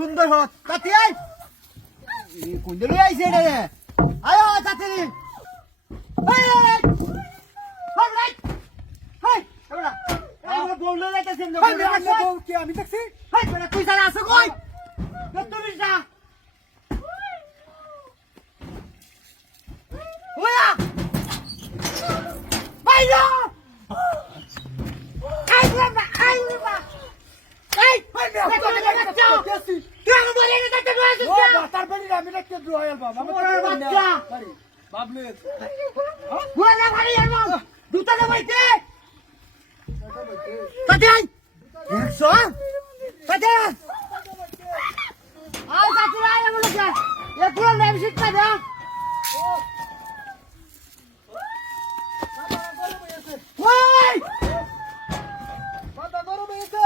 সুন্দর হত তাতে আই কোন দিকে আইছে রে আয় তাতে এই অলরাইট হাই এবড়া আমরা বউলে যাইতেছেন না বউ কি আমি দেখছি হাই বড়া তুই সারা আসো কই তুমি যা ওয়া বাইরা আই বাবা এই তুই আমি বলে না তাতে রয়েছিস ও তার বলি আমি রাখতে রয়্যাল বাবা আমার বাচ্চা বাবলে ওলা ভারী আর বাবা দুটা দেবাইতে তাতে আই 100 তাতে আই তাতে আই আমি লোক এ পুরো নেম শিখতে দে ওই বাবা গরম হয়েছে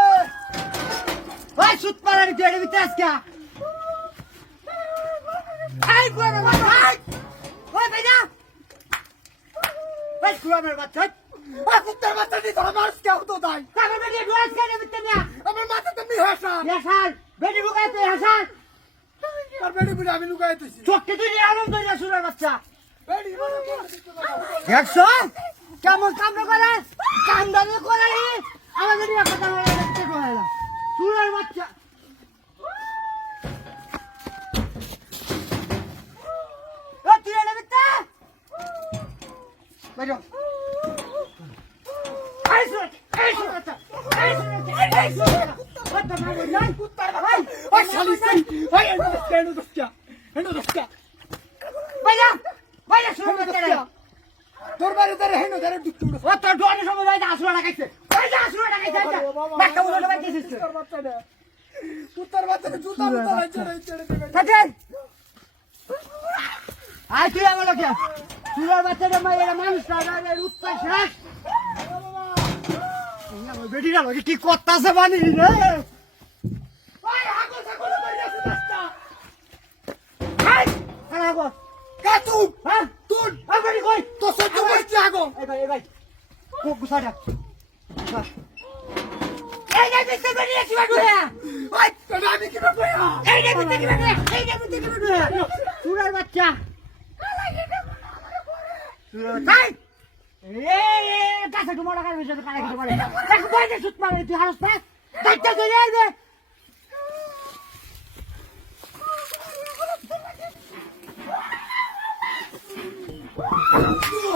ওই সুত পারানি তুই এর ভিতরে আজকে আই গরম ভাই ওই বেজা ওই কুরামের বাচ্চা ওই কুত্তার বাচ্চা দি তোর মারস কে হতো তাই কাকে বেটি ডুয়াস কেন ভিতরে না আমার মাথা তুমি হাসান হাসান বেটি লুকাই তুই হাসান আর বেটি বুড়ি আমি লুকাই তুই চোখে তুই আলম দই না সুরের বাচ্চা বেটি বড় 100 কেমন কাম করে কাম দানি করে আমাদের নিয়ে কথা বলে দেখতে কইলা সুরের বাচ্চা ও তুই এনে বিতে বাইরো আইসো কত মাগো নাই কুত্তার ভাই ও শালি ভাই এনো দস্তা বাইরা বাইরা সুরের বাচ্চা তোর বাড়ি ধরে হেনো ধরে দুটু ও তোর ডোনে সময় যায় আসুরা লাগাইছে ওই যা আসুরা লাগাইছে বাচ্চা উড়ে বাইতেছিস তোর বাচ্চাটা কুত্তার বাচ্চাটা জুতা মুতা চড়ে দেবে থাকে আই তুই আমার লোকে সুরার বাচ্চাটা মাই এর মানুষ না এর উত্তর শেষ আমার বেটিরা লাগে কি করতাছে বানি রে ওই হাগো ছাগল কইরাছে দস্তা হাই হাগো কাটু হ্যাঁ তুই আমারে কই তো সহ্য করছি আগো এই ভাই কোক গুছাটা এই যে বিতে বেরিয়ে কি বাড়ুয়া ওই তোরা আমি কি বাড়ুয়া এই যে বিতে কি বাড়ুয়া সুরার বাচ্চা তাই এই কাছে তোমার টাকার বিষয় কানে কিছু বলে দেখো বইতে সুত মারে তুই হারস না তাইটা ধরে আইবে Oh!